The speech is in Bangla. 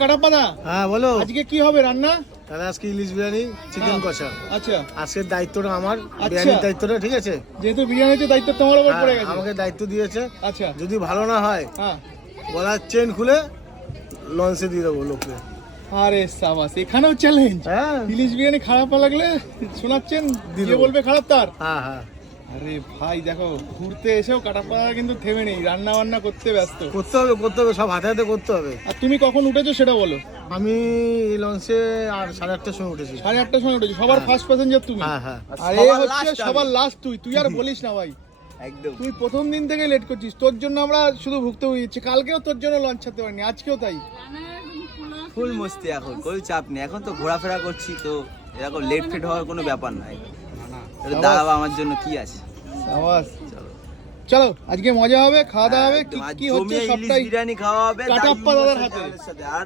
কাটাপ্পা দা, হ্যাঁ বলো। আজকে কি হবে রান্না? তাহলে আজকে ইলিশ বিরিয়ানি, চিকেন কষা। আচ্ছা, আজকের দায়িত্বটা আমার, বিরিয়ানির দায়িত্বটা, ঠিক আছে? যেহেতু বিরিয়ানির দায়িত্ব তোমার উপর হ্যাঁ, পড়ে গেছে। আমাকে দায়িত্ব দিয়েছে। আচ্ছা, যদি ভালো না হয় হ্যাঁ। গলার চেন খুলে লঞ্চে দিয়ে দেবো লোককে। আরে সাবাস, এখানেও চ্যালেঞ্জ। হ্যাঁ ইলিশ বিরিয়ানি খারাপ লাগলে শোনাচ্ছেন, দিয়ে বলবে খারাপ তার। হ্যাঁ হ্যাঁ, আরে ভাই দেখো, ঘুরতে এসেও কাটাপ্পা কিন্তু থেমে নেই, রান্না বান্না করতে ব্যস্ত। করতে হবে করতে হবে, সব হাতে হাতে করতে হবে। আর তুমি কখন উঠেছো সেটা বলো। আমি এই লঞ্চে আর 8:30টার সময় উঠেছি। 8:30টার সময় উঠেছো, সবার ফার্স্ট প্যাসেঞ্জার তুমি। হ্যাঁ হ্যাঁ, আর এ হচ্ছে সবার লাস্ট তুই আর বলিস না ভাই, একদম তুই প্রথম দিন থেকে লেট করছিস। তোর জন্য আমরা শুধু ভুগতে হয়েছি, কালকেও তোর জন্য লঞ্চ ছাড়তে পারিনি, আজকেও তাই। ফুল মস্তি, এখন কোনো চাপ নেই, এখন তো ঘোরাফেরা করছি, তো এরকম লেট ফেট হওয়ার কোনো ব্যাপার নাই। দাঁড়াবো আমার জন্য কি আছে। সাবাস, চলো আজকে মজা হবে, খাওয়া দাওয়া হবে। একদম, আর কি হচ্ছে জমিয়ে ইলিশ সবটাই বিরিয়ানি খাওয়া হবে কাটাপ্পা দাদার হাতে। আর